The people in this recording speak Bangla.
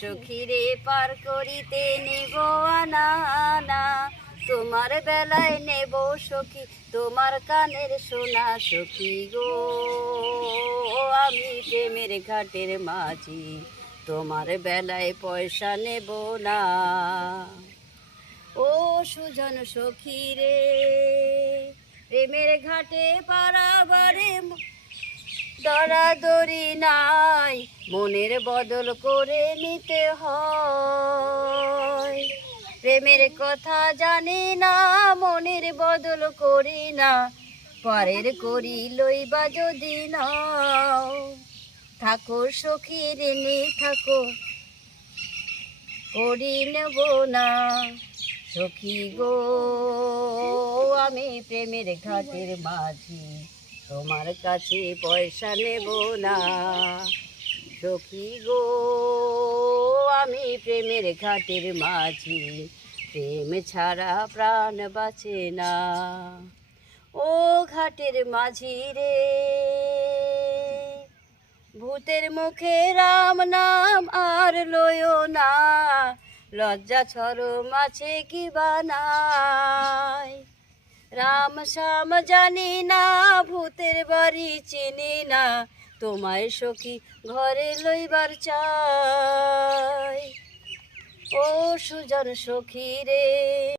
সখীরে পার করিতে নেব আনা আনা, তোমার বেলায় নেব সখী তোমার কানের সোনা। সখী গো আমি প্রেমের ঘাটের মাঝি, তোমার বেলায় পয়সা নেব না। ও সুজন সখী রে, প্রেমের ঘাটে পারাবারে দরাদরি নাই, মনের বদল করে নিতে হয়। প্রেমের কথা জানি না, মনের বদল করি না, পরের করি লইবা যদি নাও। থাকো সখী ঋণী থাকো, করি নেব না। সখী গো আমি প্রেমের ঘাটের মাঝি, তোমার কাছে পয়সা নেব না। সখী গো আমি প্রেমের ঘাটের মাঝি, প্রেম ছাড়া প্রাণ বাঁচে না। ও ঘাটের মাঝি রে, ভূতের মুখে রাম নাম আর লয়ো না, লজ্জা ছরম আছে কি বানাই। রাম শ্যাম জানি না, ভূতের বাড়ি চিনি না, তোমায় সখী ঘরে লইবার চাই। ও সুজন সখী রে।